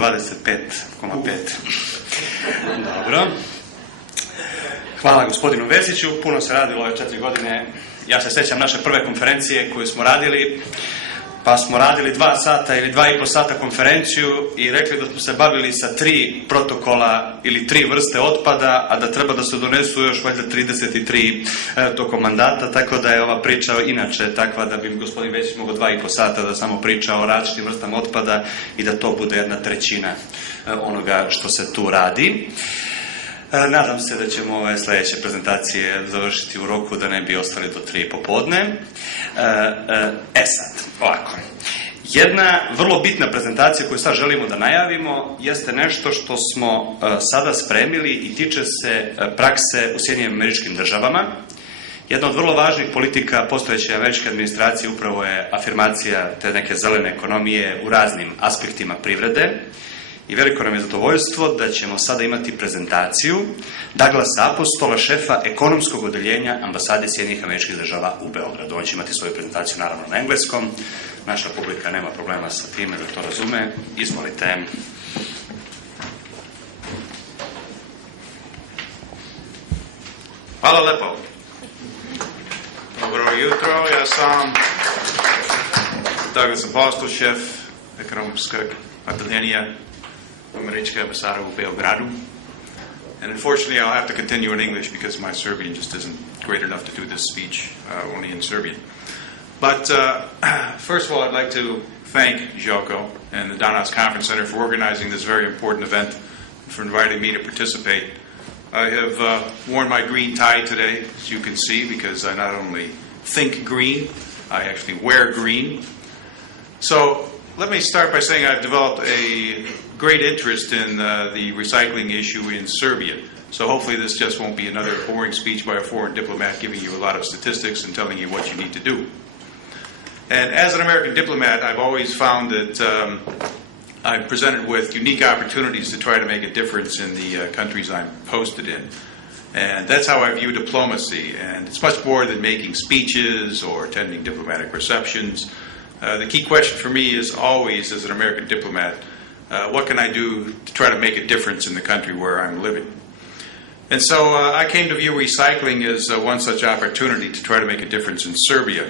25,5. Dobro. Hvala gospodinu Vesiću, puno se radilo ove 4 godine. Ja se sjećam naše prve konferencije koju smo radili, pa smo radili 2 sata ili 2,5 sata konferenciju i rekli da smo se bavili sa 3 protokola ili 3 vrste otpada, a da treba da se donesu još valjda 33 tokom mandata, tako da je ova priča inače takva da bi gospodin Vesić mogao 2,5 sata da samo priča o različitim vrstama otpada i da to bude 1/3 onoga što se tu radi. Nadam se da ćemo ove sljedeće prezentacije završiti u roku da ne bi ostali do 3 popodne. Sad, ovako. Jedna vrlo bitna prezentacija koju sad želimo da najavimo jeste nešto što smo sada spremili i tiče se prakse u Sjedinjenim Američkim Državama. Jedna od vrlo važnih politika postojeće američke administracije upravo je afirmacija te neke zelene ekonomije u raznim aspektima privrede. I veliko nam je zadovoljstvo da ćemo sada imati prezentaciju Daglasa Apostola, šefa ekonomskog odeljenja Ambasade Sjedinjenih Američkih Država u Beogradu. On će imati svoju prezentaciju naravno na engleskom. Naša publika nema problema sa time da to razume. Izvolite. Hvala lepo. Dobro jutro, ja sam Daglas Apostol, šef Ekonomskog odeljenja Američke ambasade u Beogradu. And unfortunately, I'll have to continue in English because my Serbian just isn't great enough to do this speech only in Serbian. But first of all, I'd like to thank Žoko and the Daglas Conference Center for organizing this very important event and for inviting me to participate. I have worn my green tie today, as you can see, because I not only think green, I actually wear green. So let me start by saying I've developed a great interest in the recycling issue in Serbia. So hopefully this just won't be another boring speech by a foreign diplomat giving you a lot of statistics and telling you what you need to do. And as an American diplomat, I've always found that I'm presented with unique opportunities to try to make a difference in the countries I'm posted in. And that's how I view diplomacy. And it's much more than making speeches or attending diplomatic receptions. The key question for me is always, as an American diplomat, what can I do to try to make a difference in the country where I'm living? And so I came to view recycling as one such opportunity to try to make a difference in Serbia.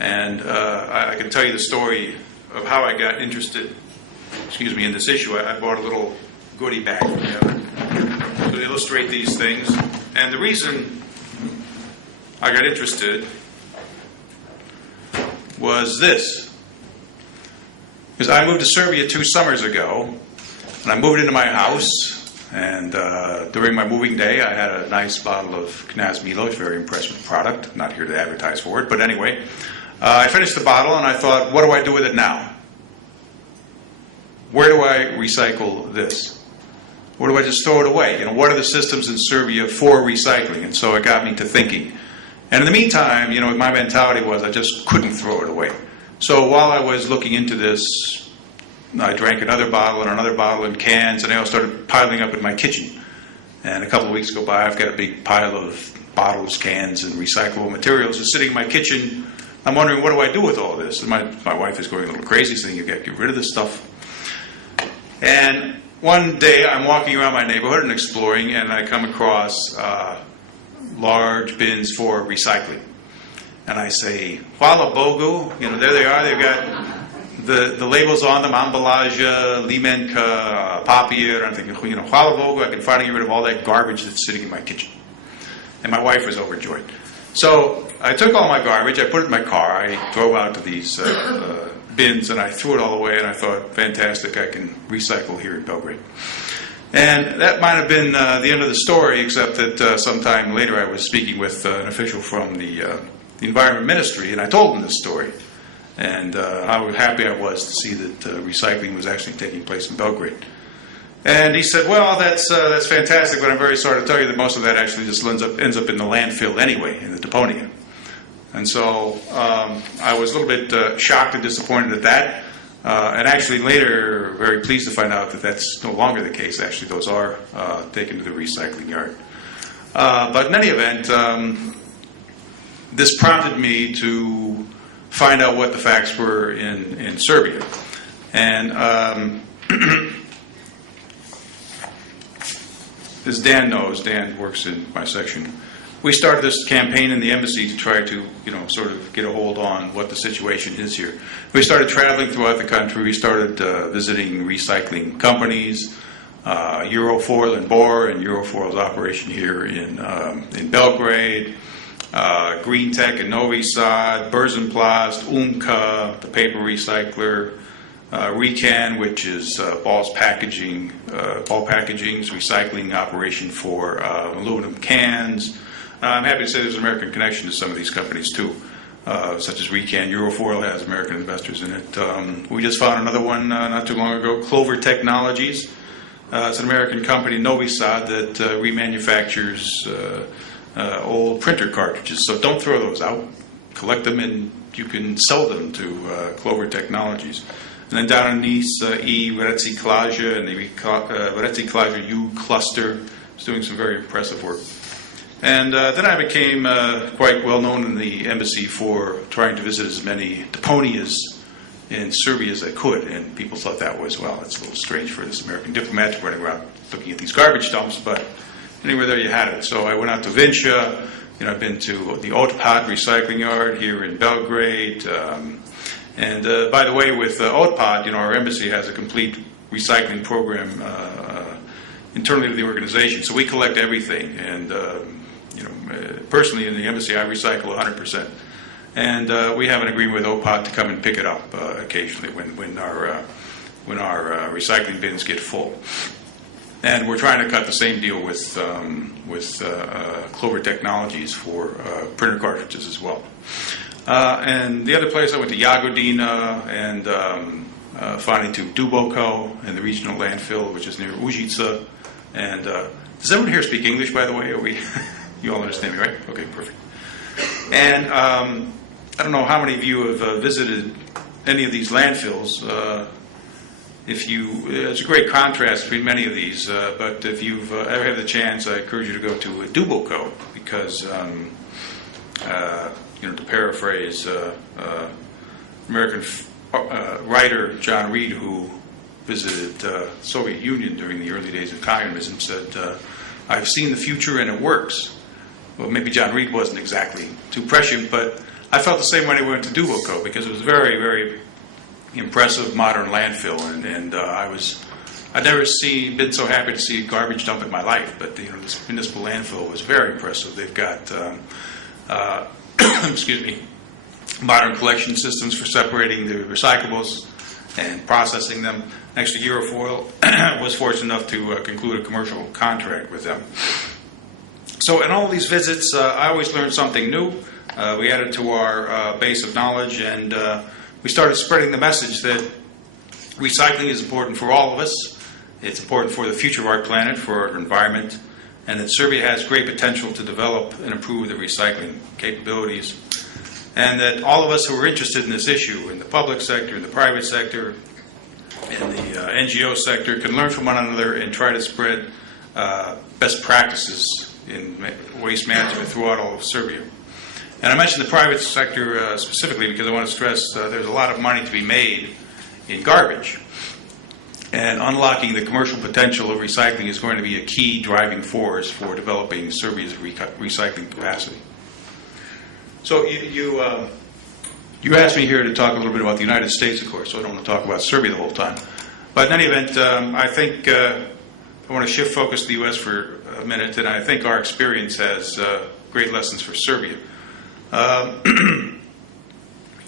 And I can tell you the story of how I got interested, in this issue. I bought a little goodie bag to illustrate these things. And the reason I got interested was this. Because I moved to Serbia 2 summers ago, and I moved into my house, and during my moving day I had a nice bottle of Knaz Miloš, very impressive product, not here to advertise for it, but anyway, I finished the bottle and I thought, what do I do with it now? Where do I recycle this? Or do I just throw it away? What are the systems in Serbia for recycling? And so it got me to thinking. And in the meantime, my mentality was I just couldn't throw it away. So while I was looking into this, I drank another bottle and cans, and they all started piling up in my kitchen. And a couple of weeks go by, I've got a big pile of bottles, cans, and recyclable materials just sitting in my kitchen. I'm wondering, what do I do with all this? And my wife is going a little crazy, saying, you've got to get rid of this stuff. And one day I'm walking around my neighborhood and exploring, and I come across large bins for recycling. And I say, hvala Bogu, there they are, they've got the labels on them, ambalaja, limenka, papir, and I'm thinking, hvala Bogu, I can finally get rid of all that garbage that's sitting in my kitchen. And my wife was overjoyed. So I took all my garbage, I put it in my car, I drove out to these bins, and I threw it all away, and I thought, fantastic, I can recycle here in Belgrade. And that might have been the end of the story, except that sometime later I was speaking with an official from the Environment Ministry, and I told him this story, and how happy I was to see that recycling was actually taking place in Belgrade. And he said, well, that's fantastic, but I'm very sorry to tell you that most of that actually just ends up in the landfill anyway, in the deponia. And so I was a little bit shocked and disappointed at that. And actually later, very pleased to find out that that's no longer the case. Actually, those are taken to the recycling yard. But in any event, this prompted me to find out what the facts were in Serbia. And as Dan knows, Dan works in my section, we started this campaign in the embassy to try to, sort of get a hold on what the situation is here. We started traveling throughout the country. We started visiting recycling companies, Eurofoil in Bor, and Eurofoil's operation here in Belgrade, Green Tech in Novi Sad, Berzenplast, Umka, the paper recycler, Recan, which is Ball Packaging's recycling operation for aluminum cans. I'm happy to say there's an American connection to some of these companies too, such as Recan. Eurofoil has American investors in it. We just found another one not too long ago, Clover Technologies. It's an American company, Novi Sad, that remanufactures old printer cartridges. So don't throw those out. Collect them and you can sell them to Clover Technologies. And then down in Nice, Recyclage and the Recyclage U cluster is doing some very impressive work. And then I became quite well known in the embassy for trying to visit as many deponias in Serbia as I could, and people thought that was, well, it's a little strange for this American diplomat running around looking at these garbage dumps, but anywhere there you had it. So I went out to Vinča, I've been to the Otpad recycling yard here in Belgrade, and by the way, with Otpad, our embassy has a complete recycling program internally to the organization, so we collect everything, and personally in the embassy I recycle 100%. And we have an agreement with OPOD to come and pick it up occasionally when our recycling bins get full. And we're trying to cut the same deal with Clover Technologies for printer cartridges as well. And the other place I went to Jagodina and finally to Duboko and the regional landfill, which is near Užice. And does everyone here speak English, by the way? Are we? You all understand me, right? Okay, perfect. And I don't know how many of you have visited any of these landfills. There's a great contrast between many of these, but if you've ever had the chance, I encourage you to go to Duboko because, to paraphrase American writer John Reed, who visited the Soviet Union during the early days of communism, said, "I've seen the future and it works." Well, maybe John Reed wasn't exactly too prescient, but I felt the same when I went to Duboko because it was a very, very impressive modern landfill, and I'd never been so happy to see a garbage dump in my life. But this municipal landfill was very impressive. They've got modern collection systems for separating the recyclables and processing them. Actually, Eurofoil was fortunate enough to conclude a commercial contract with them. So in all these visits, I always learned something new. We added to our base of knowledge, and we started spreading the message that recycling is important for all of us. It's important for the future of our planet, for our environment, and that Serbia has great potential to develop and improve the recycling capabilities. And that all of us who are interested in this issue, in the public sector, in the private sector, in the NGO sector, can learn from one another and try to spread best practices in waste management throughout all of Serbia. And I mentioned the private sector specifically because I want to stress there's a lot of money to be made in garbage. And unlocking the commercial potential of recycling is going to be a key driving force for developing Serbia's recycling capacity. So you asked me here to talk a little bit about the United States, of course, so I don't want to talk about Serbia the whole time. But in any event, I think I want to shift focus to the U.S. for a minute, and I think our experience has great lessons for Serbia.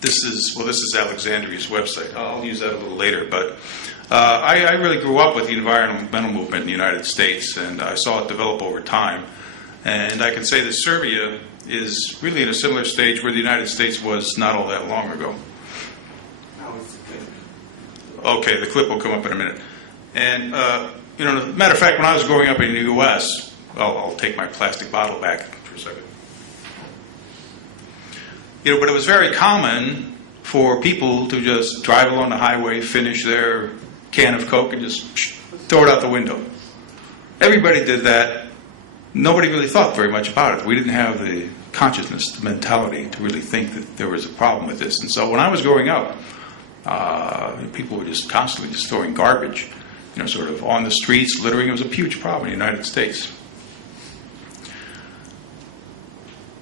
This is Alexandria's website. I'll use that a little later, but I really grew up with the environmental movement in the United States, and I saw it develop over time. And I can say that Serbia is really in a similar stage where the United States was not all that long ago. Okay, the clip will come up in a minute. And, as a matter of fact, when I was growing up in the U.S., I'll take my plastic bottle back for a second. But it was very common for people to just drive along the highway, finish their can of Coke, and just throw it out the window. Everybody did that. Nobody really thought very much about it. We didn't have the consciousness, the mentality to really think that there was a problem with this. And so when I was growing up, people were just constantly just throwing garbage. sort of on the streets. Littering was a huge problem in the United States.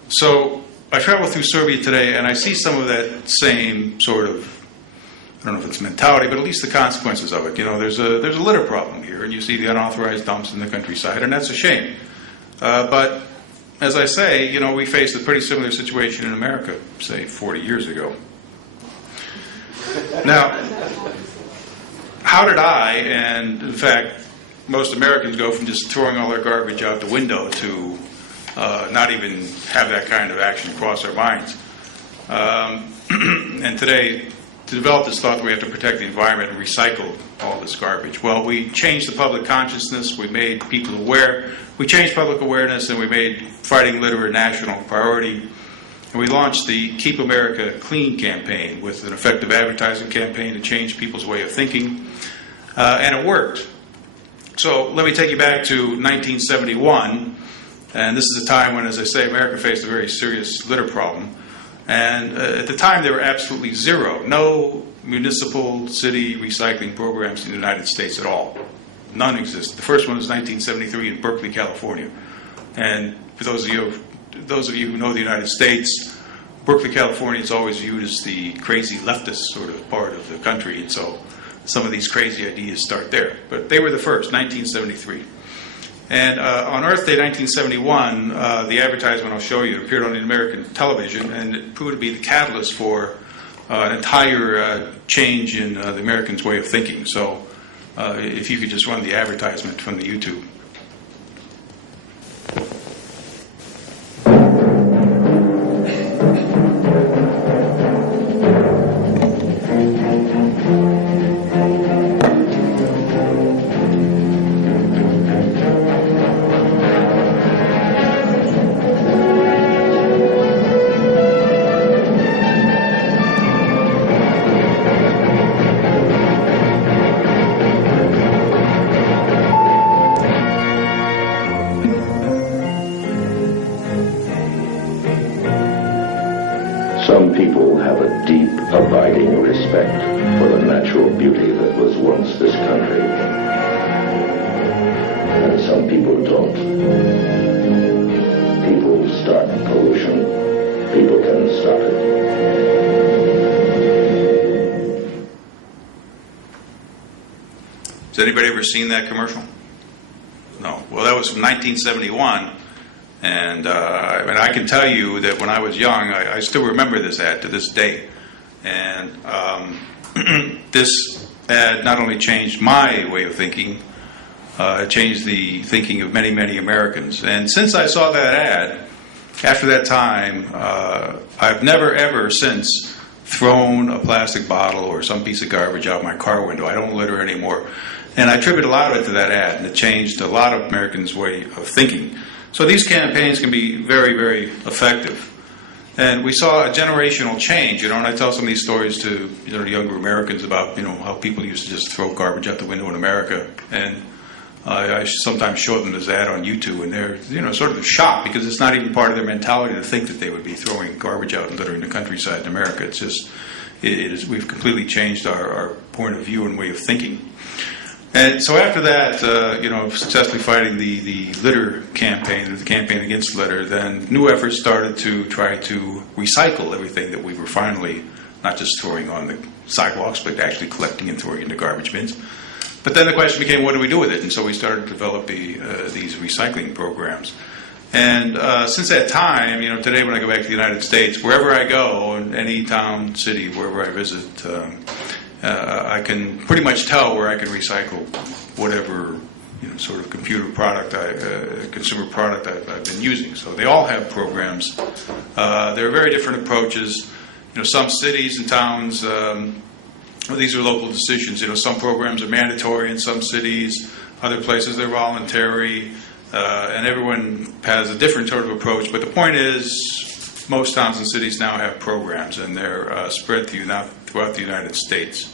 So I travel through Serbia today, and I see some of that same sort of, I don't know if it's mentality, but at least the consequences of it. There's a litter problem here, and you see the unauthorized dumps in the countryside, and that's a shame. But as I say, we faced a pretty similar situation in America, say 40 years ago. Now, how did I, and in fact, most Americans go from just throwing all their garbage out the window to not even have that kind of action cross our minds? And today, to develop this thought that we have to protect the environment and recycle all this garbage. Well, we changed the public consciousness, we made people aware, we changed public awareness, and we made fighting litter a national priority. And we launched the Keep America Clean campaign with an effective advertising campaign to change people's way of thinking. And it worked. So let me take you back to 1971. And this is a time when, as I say, America faced a very serious litter problem. And at the time, there were absolutely zero, no municipal city recycling programs in the United States at all. None existed. The first one was 1973 in Berkeley, California. And for those of you who know the United States, Berkeley, California is always viewed as the crazy leftist sort of part of the country, and so some of these crazy ideas start there. But they were the first, 1973. And on Earth Day 1971, the advertisement I'll show you appeared on American television, and it proved to be the catalyst for an entire change in the Americans' way of thinking. So if you could just run the advertisement from the YouTube. Some people have a deep, abiding respect for the natural beauty that was once this country. And some people don't. People start pollution. People can stop it. Has anybody ever seen that commercial? No. Well, that was from 1971. And I can tell you that when I was young, I still remember this ad to this day. And this ad not only changed my way of thinking, it changed the thinking of many, many Americans. And since I saw that ad, after that time, I've never ever since thrown a plastic bottle or some piece of garbage out my car window. I don't litter anymore. And I attribute a lot of it to that ad, and it changed a lot of Americans' way of thinking. So these campaigns can be very, very effective. And we saw a generational change, and I tell some of these stories to younger Americans about how people used to just throw garbage out the window in America. And I sometimes show them this ad on YouTube, and they're sort of shocked because it's not even part of their mentality to think that they would be throwing garbage out and littering the countryside in America. It's just we've completely changed our point of view and way of thinking. And so after that, successfully fighting the litter campaign, the campaign against litter, then new efforts started to try to recycle everything that we were finally not just throwing on the sidewalks, but actually collecting and throwing into garbage bins. But then the question became, what do we do with it? And so we started to develop these recycling programs. And since that time, today when I go back to the United States, wherever I go, in any town, city, wherever I visit, I can pretty much tell where I can recycle whatever sort of computer product, consumer product I've been using. So they all have programs. There are very different approaches. Some cities and towns, these are local decisions. Some programs are mandatory in some cities. Other places they're voluntary. And everyone has a different sort of approach. But the point is, most towns and cities now have programs, and they're spread throughout the United States.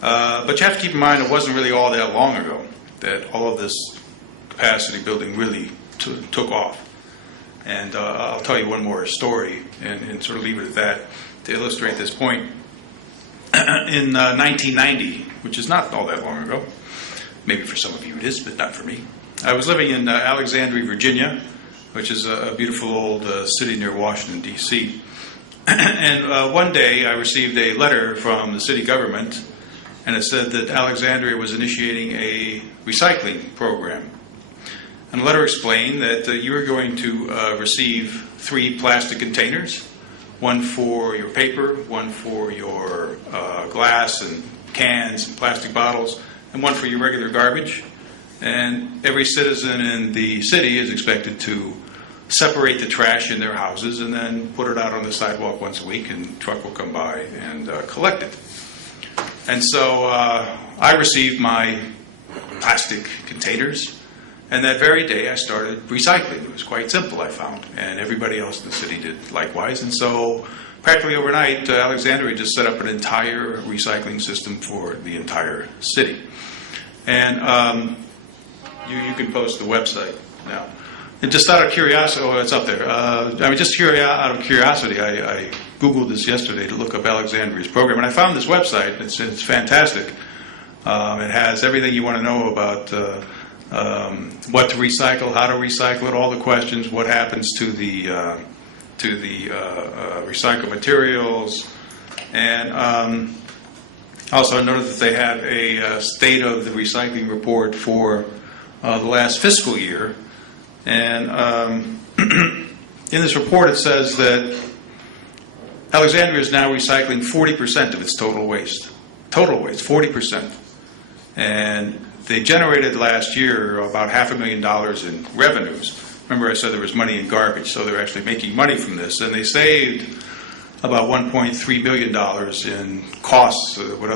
But you have to keep in mind it wasn't really all that long ago that all of this capacity building really took off. And I'll tell you one more story and sort of leave it at that to illustrate this point. In 1990, which is not all that long ago, Maybe for some of you it is, but not for me. I was living in Alexandria, Virginia, which is a beautiful old city near Washington, D.C. And one day I received a letter from the city government, and it said that Alexandria was initiating a recycling program. And the letter explained that you were going to receive 3 plastic containers, one for your paper, one for your glass and cans and plastic bottles, and one for your regular garbage. And every citizen in the city is expected to separate the trash in their houses and then put it out on the sidewalk once a week, and a truck will come by and collect it. And so I received my plastic containers, and that very day I started recycling. It was quite simple, I found, and everybody else in the city did likewise. And so practically overnight, Alexandria just set up an entire recycling system for the entire city. And you can post the website now. And just out of curiosity, it's up there. Out of curiosity, I Googled this yesterday to look up Alexandria's program, and I found this website. It's fantastic. It has everything you want to know about what to recycle, how to recycle it, all the questions, what happens to the recycled materials, and also I noticed that they have a state of the recycling report for the last fiscal year. And in this report it says that Alexandria is now recycling 40% of its total waste. Total waste, 40%. And they generated last year about $500,000 in revenues. Remember I said there was money in garbage, so they're actually making money from this. And they saved about $1.3 billion in costs that would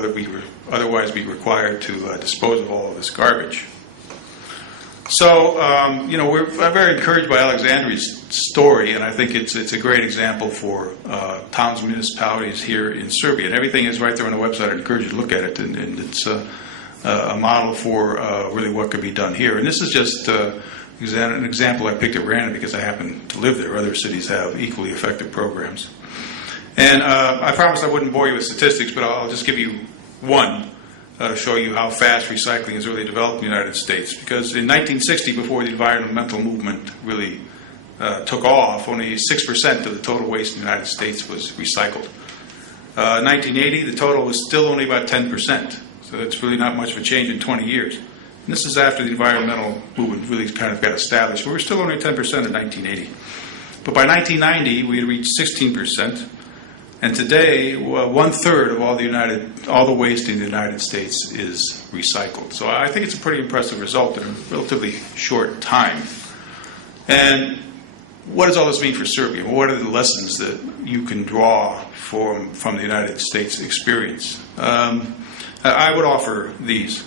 otherwise be required to dispose of all of this garbage. So, I'm very encouraged by Alexandria's story, and I think it's a great example for towns and municipalities here in Serbia. And everything is right there on the website. I encourage you to look at it, and it's a model for really what could be done here. And this is just an example I picked at random because I happen to live there. Other cities have equally effective programs. And I promised I wouldn't bore you with statistics, but I'll just give you one to show you how fast recycling has really developed in the United States. Because in 1960, before the environmental movement really took off, only 6% of the total waste in the United States was recycled. In 1980, the total was still only about 10%. So it's really not much of a change in 20 years. And this is after the environmental movement really kind of got established. But we're still only 10% in 1980. But by 1990, we had reached 16%. And today, 1/3 of all the waste in the United States is recycled. So I think it's a pretty impressive result in a relatively short time. And what does all this mean for Serbia? What are the lessons that you can draw from the United States experience? I would offer these.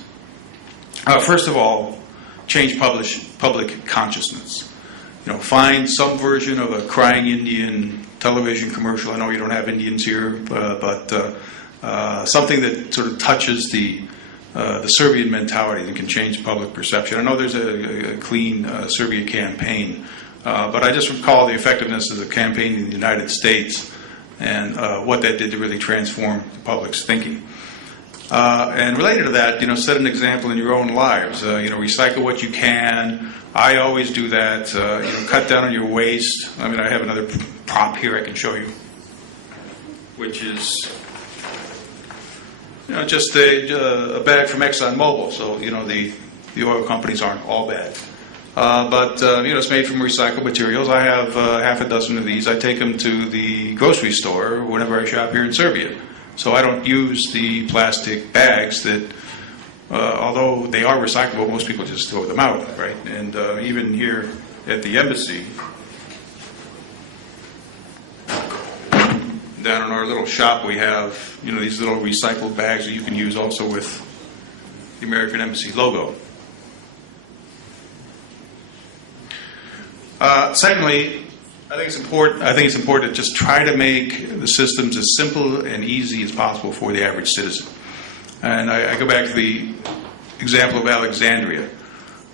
First of all, change public consciousness. Find some version of a crying Indian television commercial. I know you don't have Indians here, but something that sort of touches the Serbian mentality that can change public perception. I know there's a Clean Serbia campaign, but I just recall the effectiveness of the campaign in the United States and what that did to really transform the public's thinking. And related to that, set an example in your own lives. Recycle what you can. I always do that. Cut down on your waste. I have another prop here I can show you, which is just a bag from ExxonMobil. So the oil companies aren't all bad, but it's made from recycled materials. I have half a dozen of these. I take them to the grocery store whenever I shop here in Serbia. So I don't use the plastic bags that, although they are recyclable, most people just throw them out, right? And even here at the embassy, down in our little shop, we have these little recycled bags that you can use also with the American Embassy logo. Secondly, I think it's important to just try to make the systems as simple and easy as possible for the average citizen. And I go back to the example of Alexandria.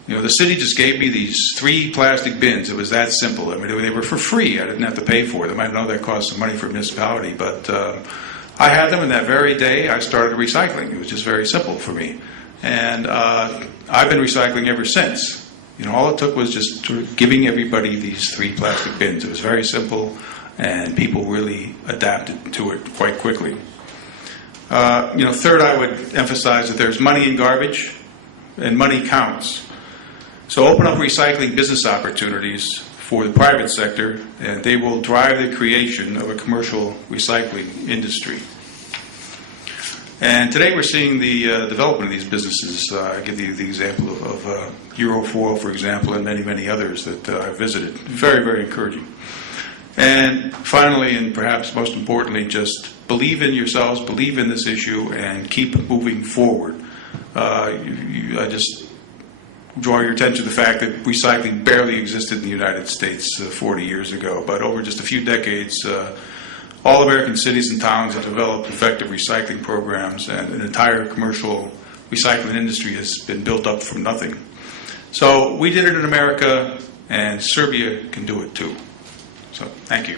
The city just gave me these 3 plastic bins. It was that simple. They were for free. I didn't have to pay for them. I know that cost some money for a municipality, but I had them, and that very day I started recycling. It was just very simple for me. And I've been recycling ever since. All it took was just sort of giving everybody these 3 plastic bins. It was very simple, and people really adapted to it quite quickly. Third, I would emphasize that there's money in garbage, and money counts. So open up recycling business opportunities for the private sector, and they will drive the creation of a commercial recycling industry. And today we're seeing the development of these businesses. I give you the example of Eurofoil, for example, and many, many others that I've visited. Very, very encouraging. And finally, and perhaps most importantly, just believe in yourselves, believe in this issue, and keep moving forward. I just draw your attention to the fact that recycling barely existed in the United States 40 years ago, but over just a few decades, all American cities and towns have developed effective recycling programs, and an entire commercial recycling industry has been built up from nothing. So we did it in America, and Serbia can do it too. So thank you.